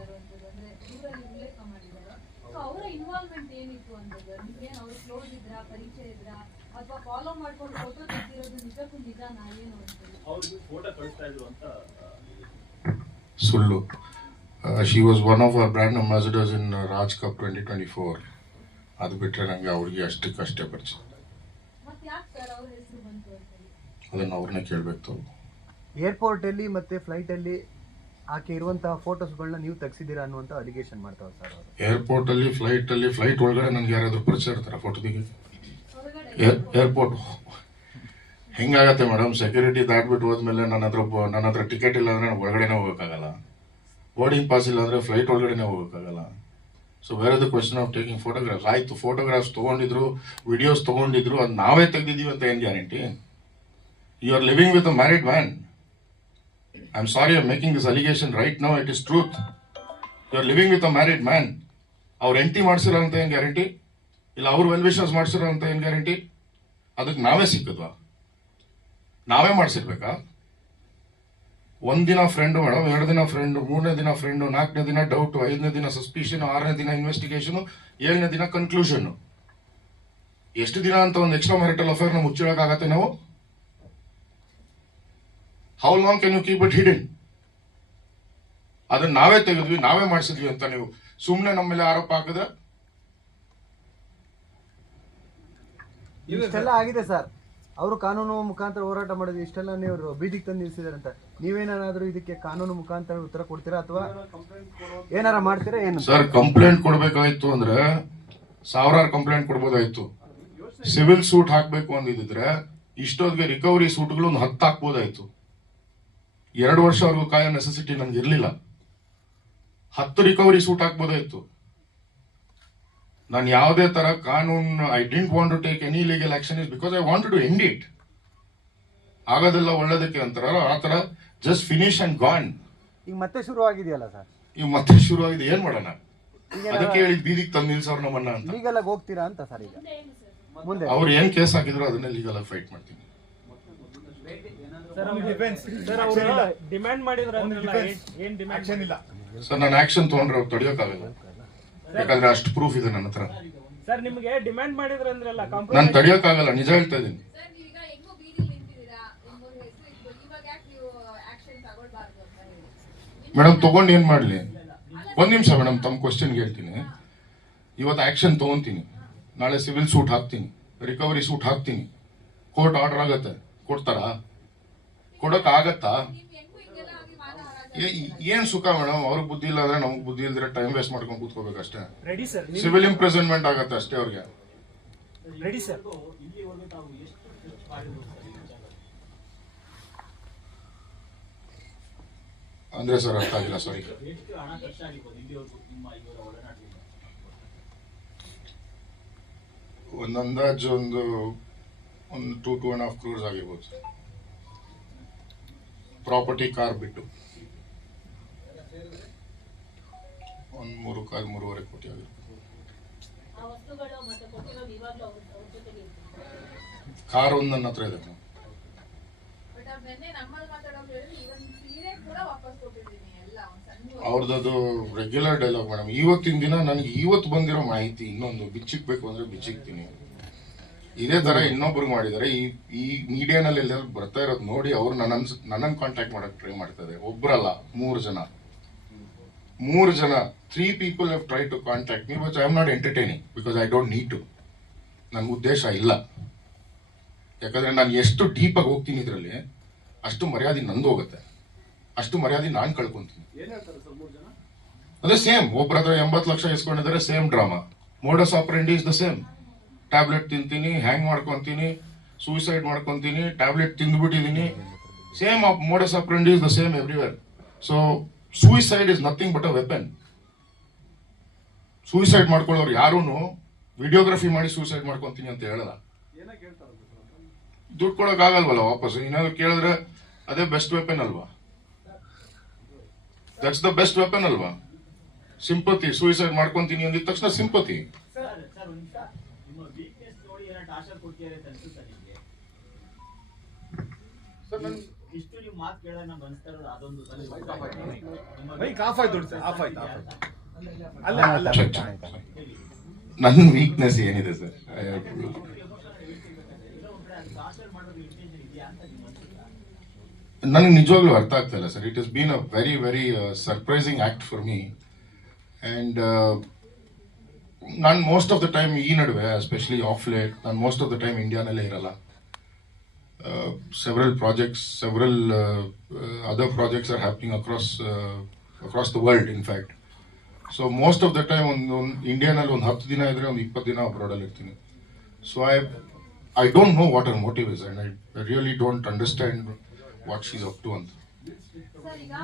ಮಾಡ್ತಾ ಇರುವಂತದ್ದು ಅಂದ್ರೆ ದೂರಲ್ಲಿ ಉಲ್ಲೇಖ ಮಾಡಿದ್ದಾರೆ. ಸೊ ಅವರ ಇನ್ವಾಲ್ವ್ಮೆಂಟ್ ಏನಿತ್ತು ಅಂತದ್ದು, ನಿಮ್ಗೇನು ಅವ್ರು ಕ್ಲೋಸ್ ಇದ್ರಾ, ಪರಿಚಯ ಇದ್ರಾ, ಅಥವಾ ಫಾಲೋ ಮಾಡ್ಕೊಂಡು ಫೋಟೋ ತೆಗೆದಿರೋದು ನಿಜಕ್ಕೂ ನಿಜನಾ ಏನು ಅಂತದ್ದು? ಅವ್ರಿಗೆ ಫೋಟೋ ಕಳಿಸ್ತಾ ಇದ್ರು ಅಂತ ಸುಳ್ಳು. She was one of our brand ambassadors in Raj cup 2024. ಅದು ಬಿಟ್ಟರೆ ನನಗೆ ಅವ್ರಿಗೆ ಅಷ್ಟೇ ಪರಿಚಯ. ಮತ್ತೆ ಯಾಕೆ ಸರ್ ಅವ್ರ ಹೆಸರು ಬಂತು ಅಂತ ಹೇಳಿ ಅದನ್ನು ಅವ್ರನ್ನೇ ಕೇಳಬೇಕು. ಏರ್ಪೋರ್ಟಲ್ಲಿ ಮತ್ತು ಫ್ಲೈಟಲ್ಲಿ ಆಕೆ ಇರುವಂತಹ ಫೋಟೋಸ್ಗಳನ್ನ ನೀವು ತೆಗ್ಸಿದ್ದೀರಾ ಅನ್ನುವಂಥ ಅಲಿಗೇಷನ್ ಮಾಡ್ತಾರೆ ಸರ್ ಅವರು. ಏರ್ಪೋರ್ಟಲ್ಲಿ ಫ್ಲೈಟ್ ಒಳಗಡೆ ನನಗೆ ಯಾರಾದರೂ ಪರಿಚಯ ಇರ್ತಾರೆ ಫೋಟೋ ತೆಗಿ? ಏರ್ಪೋರ್ಟ್ ಹೆಂಗಾಗತ್ತೆ ಮೇಡಮ್? ಸೆಕ್ಯೂರಿಟಿ ದಾಟ್ಬಿಟ್ಟು ಹೋದ್ಮೇಲೆ ನನ್ನ ಹತ್ರ ಟಿಕೆಟ್ ಇಲ್ಲ ಅಂದರೆ ನಾನು ಒಳಗಡೆನೇ ಹೋಗೋಕ್ಕಾಗಲ್ಲ. ಬೋರ್ಡಿಂಗ್ ಪಾಸ್ ಇಲ್ಲ ಅಂದರೆ ಫ್ಲೈಟ್ ಒಳಗಡೆನೇ ಹೋಗೋಕ್ಕಾಗಲ್ಲ. So where the question of taking photographs. ಆಯಿತು, ಫೋಟೋಗ್ರಾಫ್ಸ್ ತೊಗೊಂಡಿದ್ರು, ವಿಡಿಯೋಸ್ ತೊಗೊಂಡಿದ್ರು, ಅದು ನಾವೇ ತೆಗೆದಿದ್ದೀವಿ ಅಂತ ಏನು guarantee? You are living with a married man. I am sorry, I am making this allegation right now. It is truth. You are living with a married man. ಅವ್ರು ಎಂಟಿ ಮಾಡಿಸಿರೋ ಅಂತ ಏನು ಗ್ಯಾರಂಟಿ? ಇಲ್ಲ ಅವ್ರು ವೆಲ್ ವಿಶರ್ಸ್ ಮಾಡಿಸಿರೋ ಅಂತ ಏನು guarantee? ಅದಕ್ಕೆ ನಾವೇ ಸಿಕ್ಕಿದ್ವಾ? ನಾವೇ ಮಾಡಿಸಿರ್ಬೇಕಾ? ಒಂದಿನ ಫ್ರೆಂಡು ಮೇಡಮ್, 2 ದಿನ ಫ್ರೆಂಡು, 3ನೇ ದಿನ ಫ್ರೆಂಡು, 4ನೇ ದಿನ ಡೌಟು, 5ನೇ ದಿನ ಸಸ್ಪಿಷನ್, 6ನೇ ದಿನ ಇನ್ವೆಸ್ಟಿಗೇಷನು, 7ನೇ ದಿನ ಕನ್ಕ್ಲೂಷನ್ನು. ಎಷ್ಟು ದಿನ ಅಂತ ಒಂದು ಎಕ್ಸ್ಟ್ರಾ ಮ್ಯಾರಿಟಲ್ ಅಫೇರ್ನ ಮುಚ್ಚಿಡೋಕ್ಕಾಗತ್ತೆ ನಾವು? How long can you keep it hidden? ಅದನ್ನ ನಾವೇ ತೆಗೆದ್ವಿ, ನಾವೇ ಮಾಡಿಸಿದ್ವಿ ಅಂತ ನೀವು ಸುಮ್ಮನೆ ನಮ್ಮ ಮೇಲೆ ಆರೋಪ ಹಾಕಿದ್ರೆ? ಇಷ್ಟೆಲ್ಲ ಆಗಿದೆ ಸರ್. ಅವರು ಕಾನೂನು ಮುಖಾಂತರ ಹೋರಾಟ ಮಾಡಿದ್ರು, ಇಷ್ಟೆಲ್ಲ ನೀವು ಬೀದಿಗೆ ತಂದು ನಿಲ್ಲಿಸಿದಾರೆ ಅಂತ. ನೀವೇನಾದ್ರೂ ಇದಕ್ಕೆ ಕಾನೂನು ಮುಖಾಂತರ ಉತ್ತರ ಕೊಡ್ತೀರಾ ಅಥವಾ ಏನಾರ ಮಾಡ್ತೀರಾ ಏನು? ಸರ್, ಕಂಪ್ಲೇಂಟ್ ಕೊಡ್ಬೇಕಾಯ್ತು ಅಂದ್ರೆ ಸಾವಿರಾರು ಕಂಪ್ಲೇಂಟ್ ಕೊಡ್ಬೋದಾಯ್ತು. ಸಿವಿಲ್ ಸೂಟ್ ಹಾಕ್ಬೇಕು ಅಂದಿದ್ರೆ ಇಷ್ಟೊತ್ತಿಗೆ ರಿಕವರಿ ಸೂಟ್ಗಳು ಒಂದು 10 ಹಾಕ್ಬೋದಾಯ್ತು. 2 ವರ್ಷವರೆಗೂ ಕಾಯೋ ನೆಸೆಸಿಟಿ ನನ್ಗೆ ಇರ್ಲಿಲ್ಲ. 10 ರಿಕವರಿ ಸೂಟ್ ಹಾಕ್ಬೋದಾಯ್ತು. ನಾನು ಯಾವುದೇ ತರ ಕಾನೂನು I didn't want to take any legal action is because I want to end it. ಆಗೋದೆಲ್ಲ ಒಳ್ಳೇದಕ್ಕೆ ಅಂತಾರಲ್ಲ, ಆ ತರ ಜಸ್ಟ್ ಫಿನಿಶ್ ಅಂಡ್ ಗಾನ್. ಈಗ ಮತ್ತೆ ಶುರು ಆಗಿದೆಯಲ್ಲ ಸರ್? ಈಗ ಮತ್ತೆ ಶುರು ಆಗಿದೆ, ಏನ್ ಮಾಡೋಣ? ಅದಕ್ಕೆ ಹೇಳಿದ್ ಬೀದಿಗೆ ತಂದು ನಿಲ್ಸವ್ರು ನಮ್ಮನ್ನ ಅಂತ. ಲೀಗಲ್ ಆಗಿ ಹೋಗ್ತೀರಾ ಅಂತ ಸರ್? ಈಗ ಮುಂದೆ ಅವ್ರು ಏನ್ ಕೇಸ್ ಹಾಕಿದ್ರು ಅದನ್ನೇ ಲೀಗಲ್ ಆಗಿ ಫೈಟ್ ಮಾಡ್ತೀನಿ. ಸರ್, ನಾನು ಆಕ್ಷನ್ ತಗೊಂಡ್ರೆ ಅವ್ರು ತಡೆಯೋಕ್ಕಾಗಲ್ಲ. ಯಾಕಂದ್ರೆ ಅಷ್ಟು ಪ್ರೂಫ್ ಇದೆ ನನ್ನ ಹತ್ರ. ಸರ್, ನಿಮಗೆ ಡಿಮ್ಯಾಂಡ್ ಮಾಡಿದ್ರಂದ್ರಲ್ಲ, ನಾನು ತಡೆಯೋಕ್ಕಾಗಲ್ಲ, ನಿಜ ಹೇಳ್ತಾ ಇದ್ದೀನಿ. ಮೇಡಮ್, ತಗೊಂಡು ಏನ್ ಮಾಡ್ಲಿ? ಒಂದ್ ನಿಮಿಷ ಮೇಡಮ್, ತಮ್ಮ ಕ್ವಶನ್ಗೆ ಹೇಳ್ತೀನಿ. ಇವತ್ತು ಆಕ್ಷನ್ ತಗೊಂತೀನಿ, ನಾಳೆ ಸಿವಿಲ್ ಸೂಟ್ ಹಾಕ್ತೀನಿ, ರಿಕವರಿ ಸೂಟ್ ಹಾಕ್ತೀನಿ, ಕೋರ್ಟ್ ಆರ್ಡರ್ ಆಗತ್ತೆ, ಕೊಡ್ತಾರಾ? ಕೊಡಕ್ ಆಗತ್ತಾ? ಏನ್ ಸುಖ ಮೇಡಮ್? ಅವ್ರಿಗೆ ಬುದ್ಧಿ ಇಲ್ಲ ಅಂದ್ರೆ ನಮಗ್ ಬುದ್ಧಿ ಇಲ್ದ್ರೆ ಟೈಮ್ ವೇಸ್ಟ್ ಮಾಡ್ಕೊಂಡು ಕೂತ್ಕೋಬೇಕಷ್ಟೇ. ಸಿವಿಲ್ ಇಂಪ್ರಿಸನ್ಮೆಂಟ್ ಆಗತ್ತೆ ಅಷ್ಟೇ ಅವ್ರಿಗೆ. Ready sir. ಅಂದ್ರೆ ಸರ್ ಅರ್ಥ ಆಗಿಲ್ಲ, ಸಾರಿ. ಒಂದು ಅಂದಾಜು ಒಂದು 2.5 crores ಆಗಿರ್ಬೋದು. ಪ್ರಾಪರ್ಟಿ, ಕಾರ್ ಬಿಟ್ಟು ಒಂದು 3.5-3.5 ಕೋಟಿ ಆಗಿರ್ಬೋದು. ಕಾರ್ ಒಂದು ನನ್ನ ಹತ್ರ ಇದೆ. ಅವ್ರದ್ದು ರೆಗ್ಯುಲರ್ ಡೈಲಾಗ್ ಮೇಡಮ್. ಇವತ್ತಿನ ದಿನ ನನಗೆ ಇವತ್ತು ಬಂದಿರೋ ಮಾಹಿತಿ ಇನ್ನೊಂದು ಬಿಚ್ಚಿಕ್ಬೇಕು ಅಂದ್ರೆ ಬಿಚ್ಚಿಕ್ತೀನಿ. ಇದೇ ತರ ಇನ್ನೊಬ್ರಿಗೆ ಮಾಡಿದ್ದಾರೆ. ಈ ಮೀಡಿಯಾನಲ್ಲಿ ಎಲ್ಲ ಬರ್ತಾ ಇರೋದು ನೋಡಿ ಅವ್ರು ನನ್ನನ್ನು ಕಾಂಟ್ಯಾಕ್ಟ್ ಮಾಡಕ್ ಟ್ರೈ ಮಾಡ್ತಾರೆ. ಒಬ್ರಲ್ಲ, 3 ಜನ. 3 people have tried to contact me, but I am not entertaining because I don't need to. ನನ್ನ ಉದ್ದೇಶ ಇಲ್ಲ. ಯಾಕಂದ್ರೆ ನಾನು ಎಷ್ಟು ಡೀಪ್ ಆಗಿ ಹೋಗ್ತೀನಿ ಇದರಲ್ಲಿ, ಅಷ್ಟು ಮರ್ಯಾದೆ ನಂದು ಹೋಗುತ್ತೆ, ಅಷ್ಟು ಮರ್ಯಾದೆ ನಾನು ಕಳ್ಕೊಂತೀನಿ. ಅದೇ ಸೇಮ್. ಒಬ್ಬರ ಹತ್ರ 80 ಲಕ್ಷ ಇಸ್ಕೊಂಡಿದ್ದಾರೆ, same drama. Modus operandi is the same. Tablet ತಿಂತೀನಿ, ಹ್ಯಾಂಗ್ ಮಾಡ್ಕೊಂತೀನಿ, ಸೂಸೈಡ್ ಮಾಡ್ಕೊಂತೀನಿ, ಟ್ಯಾಬ್ಲೆಟ್ ತಿಂದ್ಬಿಟ್ಟಿದ್ದೀನಿ. Same modus operandi is the same everywhere. So suicide is nothing but a weapon. Suicide ಮಾಡ್ಕೊಳ್ಳೋರು ಯಾರೂನು ವಿಡಿಯೋಗ್ರಫಿ ಮಾಡಿ ಸೂಸೈಡ್ ಮಾಡ್ಕೊಂತೀನಿ ಅಂತ ಹೇಳಲ್ಲ. ದುಡ್ಡು ಕೊಡಕ್ ಆಗಲ್ವಲ್ಲ ವಾಪಸ್. ಏನಾದ್ರು ಕೇಳಿದ್ರೆ ಅದೇ ಬೆಸ್ಟ್ ವೆಪನ್ ಅಲ್ವಾ? ದಟ್ಸ್ ದ ಬೆಸ್ಟ್ ವೆಪನ್ ಅಲ್ವಾ? ಸಿಂಪತಿ. ಸೂಯಿಸೈಡ್ ಮಾಡ್ಕೊಂತೀನಿ ಅಂದಿದ ತಕ್ಷಣ ಸಿಂಪತಿ. ಸರ್, ಇಷ್ಟು ನೀವು ಮಾತು ಕೇಳಿದ್ರೆ ನಮ್ಗೆ ಅನಿಸ್ತಾ ಇರೋದು ಅದೊಂದು ಮೈಕ್ ಆಫ್ ಆಯ್ತು ಸರ್, ಆಫ್ ಆಯ್ತು. ಅಲ್ಲ ಅಲ್ಲ ನನ್ನ ವೀಕ್ನೆಸ್ ಏನಿದೆ ಸರ್? ನನಗೆ ನಿಜವಾಗ್ಲೂ ಅರ್ಥ ಆಗ್ತಾ ಇಲ್ಲ sir. It is been a very very surprising act for me. And ನಾನು ಮೋಸ್ಟ್ ಆಫ್ ದ ಟೈಮ್ ಈ ನಡುವೆ, ಎಸ್ಪೆಷಲಿ ಆಫ್ ಲೇಟ್, ನಾನು ಮೋಸ್ಟ್ ಆಫ್ ದ ಟೈಮ್ ಇಂಡಿಯಾನಲ್ಲೇ ಇರಲ್ಲ. Several projects, several other projects are happening across the world, in fact. So most of the time on Indianalli ಒಂದು 10 ದಿನ ಇದ್ರೆ ಒಂದು 20 ದಿನ ಅಬ್ರಾಡಲ್ಲಿ ಇರ್ತೀನಿ. So I don't know what her motive is, and I really don't understand what she's up to ಅಂತ. Sir ಈಗ